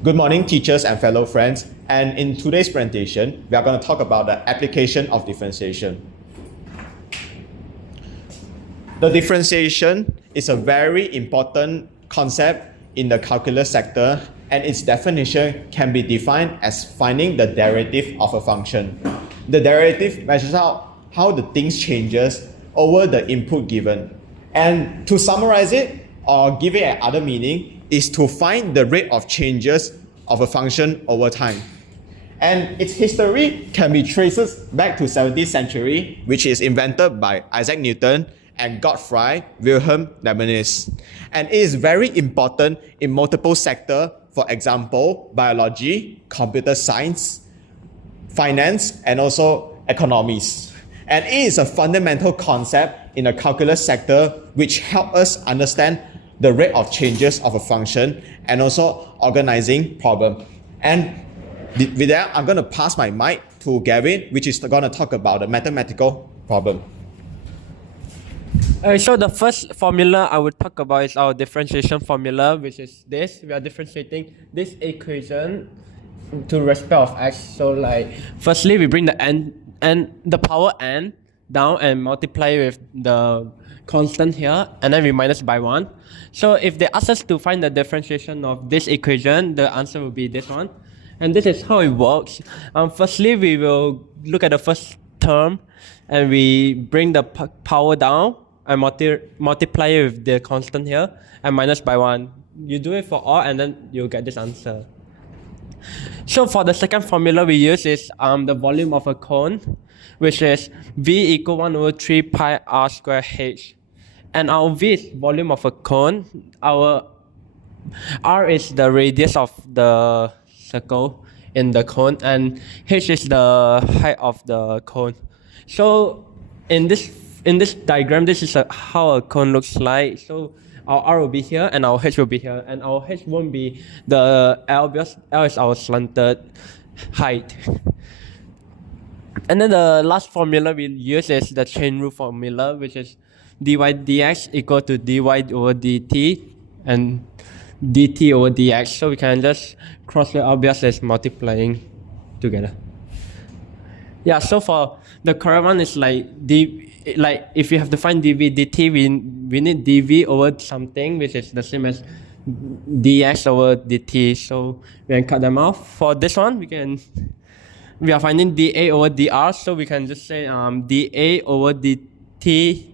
Good morning, teachers and fellow friends. And in today's presentation, we are going to talk about the application of differentiation. The differentiation is a very important concept in the calculus sector, and its definition can be defined as finding the derivative of a function. The derivative measures out how the things changes over the input given. And to summarize it or give it another meaning is to find the rate of changes of a function over time. And its history can be traced back to 17th century, which is invented by Isaac Newton and Gottfried Wilhelm Leibniz. And it is very important in multiple sectors, for example, biology, computer science, finance, and also economics. And it is a fundamental concept in the calculus sector which helps us understand the rate of changes of a function and also organizing problem. And with that, I'm going to pass my mic to Gavin, which is going to talk about the mathematical problem. So the first formula I would talk about is our differentiation formula, which is this. We are differentiating this equation to respect of x. So like, firstly, we bring the the power n down and multiply with the constant here, and then we minus by 1. So if they ask us to find the differentiation of this equation, the answer will be this one. And this is how it works. Firstly, we will look at the first term, and we bring the power down and multiply with the constant here and minus by 1. You do it for all, and then you'll get this answer. So for the second formula we use is the volume of a cone, which is V equal 1 over 3 pi r square h. And our V is volume of a cone. Our r is the radius of the circle in the cone, and h is the height of the cone. So in this diagram, this is how a cone looks like. So our r will be here and our h will be here, and our h won't be the L because L is our slanted height. And then the last formula we use is the chain rule formula, which is dy dx equal to dy over dt and dt over dx. So we can just cross it out because it's multiplying together. Yeah, so for the correct one is like if you have to find dv dt, we need dv over something which is the same as dx over dt. So we can cut them off. For this one, we are finding dA over dr, so we can just say dA over dt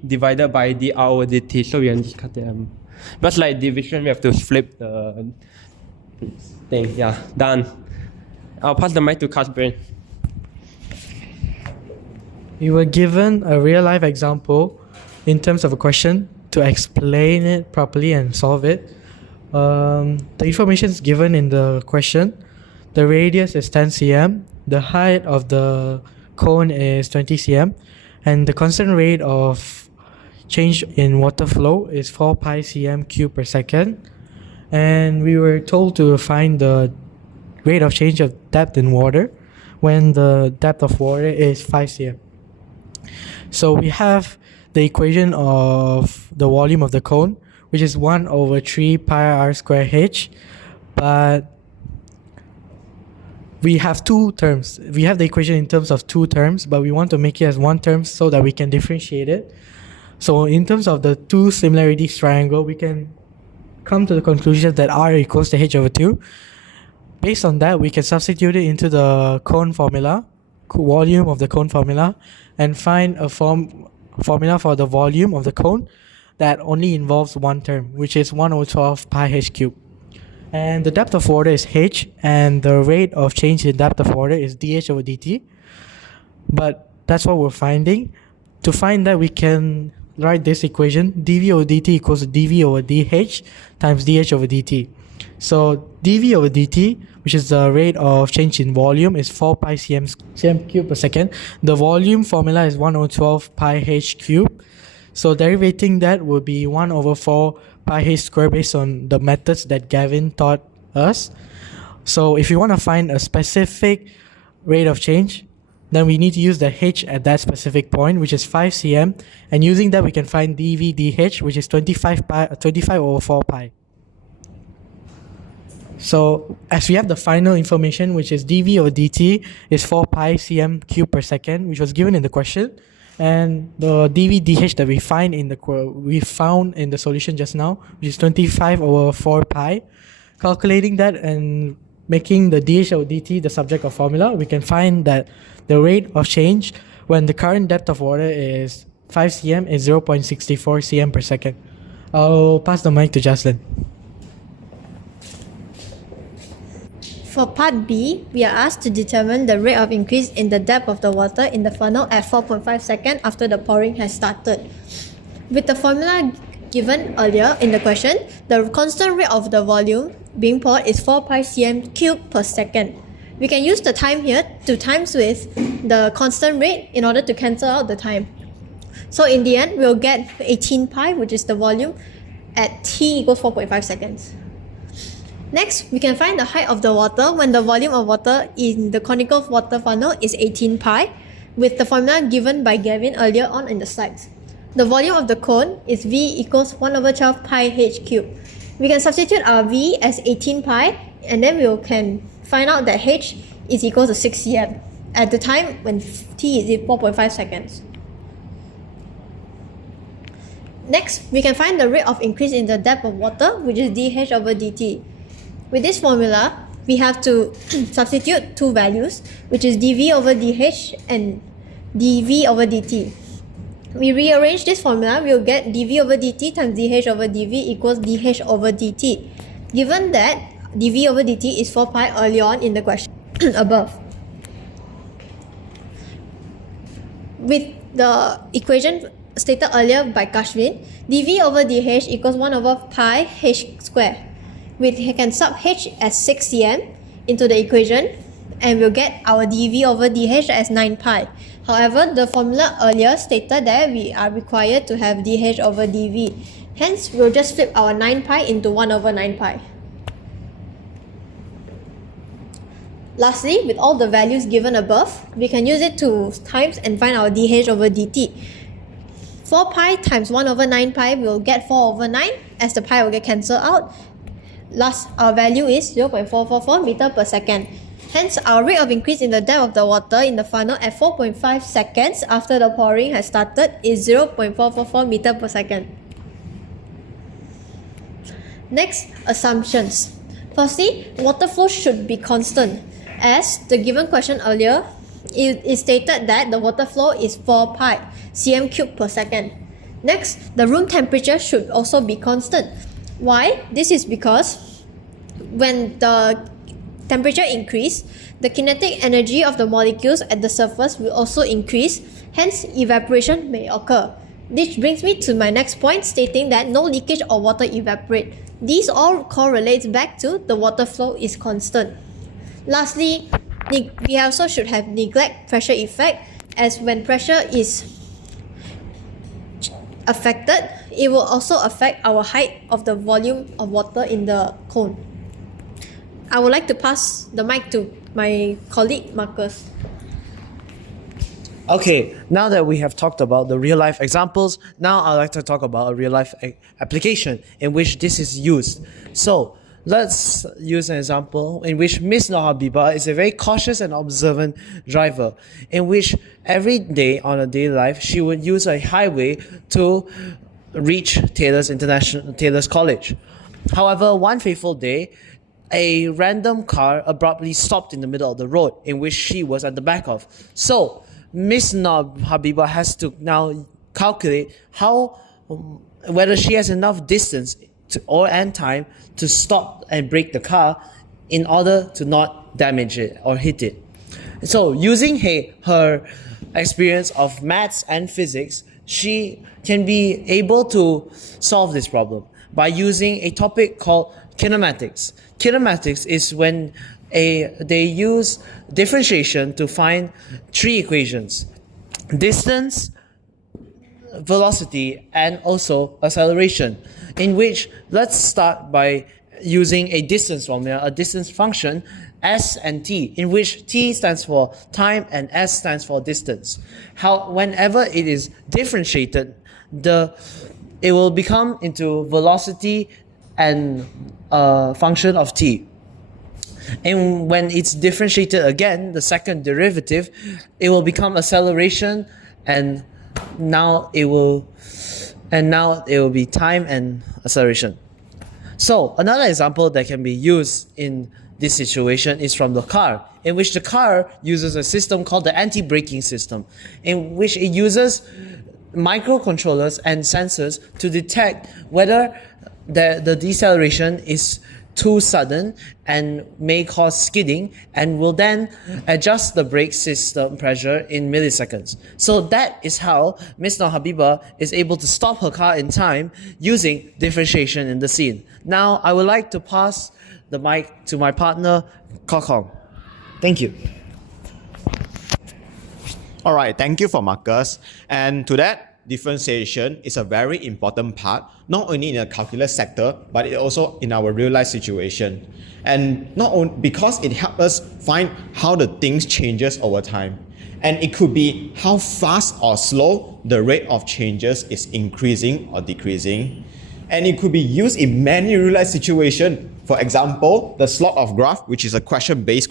divided by dr over dt. So we can just cut them. But like division, we have to flip the thing. Yeah, done. I'll pass the mic to Kasbrin. We were given a real-life example in terms of a question to explain it properly and solve it. The information is given in the question. The radius is 10 cm. The height of the cone is 20 cm. And the constant rate of change in water flow is 4 pi cm cube per second. And we were told to find the rate of change of depth in water when the depth of water is 5 cm. So we have the equation of the volume of the cone, which is 1 over 3 pi r square h, but we have two terms. We have the equation in terms of two terms, but we want to make it as one term so that we can differentiate it. So in terms of the two similarities triangle, we can come to the conclusion that r equals to h over 2. Based on that, we can substitute it into the cone formula, volume of the cone formula, and find a formula for the volume of the cone that only involves one term, which is 1 over 12 pi h cubed. And the depth of water is h, and the rate of change in depth of water is dh over dt. But that's what we're finding. To find that, we can write this equation, dv over dt equals to dv over dh times dh over dt. So dv over dt, which is the rate of change in volume, is 4 pi cm cube per second. The volume formula is 1 over 12 pi h cubed. So derivating that would be 1 over 4 pi h squared based on the methods that Gavin taught us. So if you want to find a specific rate of change, then we need to use the h at that specific point, which is 5 cm. And using that, we can find dv dh, which is 25 over 4 pi. So as we have the final information, which is dv over dt is 4 pi cm cube per second, which was given in the question, and the dv dh that we found in the solution just now, which is 25 over 4 pi. Calculating that and making the dh over dt the subject of formula, we can find that the rate of change when the current depth of water is 5 cm is 0.64 cm per second. I'll pass the mic to Jaslyn. For part B, we are asked to determine the rate of increase in the depth of the water in the funnel at 4.5 seconds after the pouring has started. With the formula given earlier in the question, the constant rate of the volume being poured is 4 pi cm cube per second. We can use the time here to times with the constant rate in order to cancel out the time. So in the end, we'll get 18 pi, which is the volume, at t equals 4.5 seconds. Next, we can find the height of the water when the volume of water in the conical water funnel is 18 pi, with the formula given by Gavin earlier on in the slides. The volume of the cone is V equals 1 over 12 pi h cubed. We can substitute our V as 18 pi, and then we can find out that h is equal to 6 cm at the time when t is 4.5 seconds. Next, we can find the rate of increase in the depth of water, which is dh over dt. With this formula, we have to substitute two values, which is dv over dh and dv over dt. We rearrange this formula, we'll get dv over dt times dh over dv equals dh over dt. Given that dv over dt is 4 pi early on in the question above. With the equation stated earlier by Kashvin, dv over dh equals 1 over pi h square. We can sub h as 6 cm into the equation, and we'll get our dv over dh as 9 pi. However, the formula earlier stated that we are required to have dh over dv. Hence, we'll just flip our 9 pi into 1 over 9 pi. Lastly, with all the values given above, we can use it to times and find our dh over dt. 4 pi times 1 over 9 pi will get 4 over 9, as the pi will get cancelled out. Last, our value is 0.444 meter per second. Hence, our rate of increase in the depth of the water in the funnel at 4.5 seconds after the pouring has started is 0.444 meter per second. Next, assumptions. Firstly, water flow should be constant. As the given question earlier, it is stated that the water flow is 4 pi cm cubed per second. Next, the room temperature should also be constant. Why? This is because when the temperature increase, the kinetic energy of the molecules at the surface will also increase, hence evaporation may occur. This brings me to my next point, stating that no leakage or water evaporate. These all correlates back to the water flow is constant. Lastly, we also should have neglect pressure effect, as when pressure is affected, it will also affect our height of the volume of water in the cone. I would like to pass the mic to my colleague Marcus. Okay, now that we have talked about the real life examples, now I'd like to talk about a real life application in which this is used. So let's use an example in which Miss Nohabiba is a very cautious and observant driver, in which every day on a daily life she would use a highway to reach Taylor's College. However, one fateful day, a random car abruptly stopped in the middle of the road in which she was at the back of. So Miss Habiba has to now calculate whether she has enough distance and time to stop and brake the car in order to not damage it or hit it. So using her experience of maths and physics, she can be able to solve this problem by using a topic called kinematics. Kinematics is when they use differentiation to find three equations: distance, velocity, and also acceleration, in which let's start by using a distance formula, a distance function, s and t, in which t stands for time and s stands for distance. Whenever it is differentiated, it will become into velocity and function of t. And when it's differentiated again, the second derivative, it will become acceleration, and now it will be time and acceleration. So another example that can be used in this situation is from the car, in which the car uses a system called the anti-braking system, in which it uses microcontrollers and sensors to detect whether the deceleration is too sudden and may cause skidding, and will then adjust the brake system pressure in milliseconds. So that is how Miss Nur Habibah is able to stop her car in time using differentiation in the scene. Now I would like to pass the mic to my partner, Kokong. Thank you. All right, thank you for Marcus. And to that, differentiation is a very important part, not only in the calculus sector, but it also in our real life situation. And not only because it helps us find how the things changes over time. And it could be how fast or slow the rate of changes is increasing or decreasing. And it could be used in many real life situations. For example, the slot of graph, which is a question-based,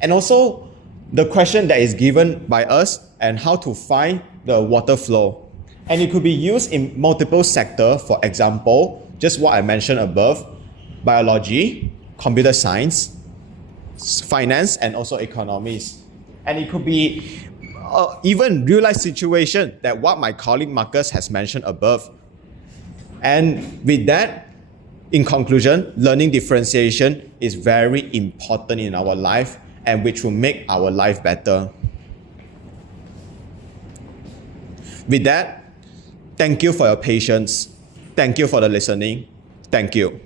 and also the question that is given by us and how to find the water flow. And it could be used in multiple sectors, for example, just what I mentioned above, biology, computer science, finance, and also economics. And it could be even real-life situation that what my colleague Marcus has mentioned above. And with that, in conclusion, learning differentiation is very important in our life and which will make our life better. With that, thank you for your patience. Thank you for the listening. Thank you.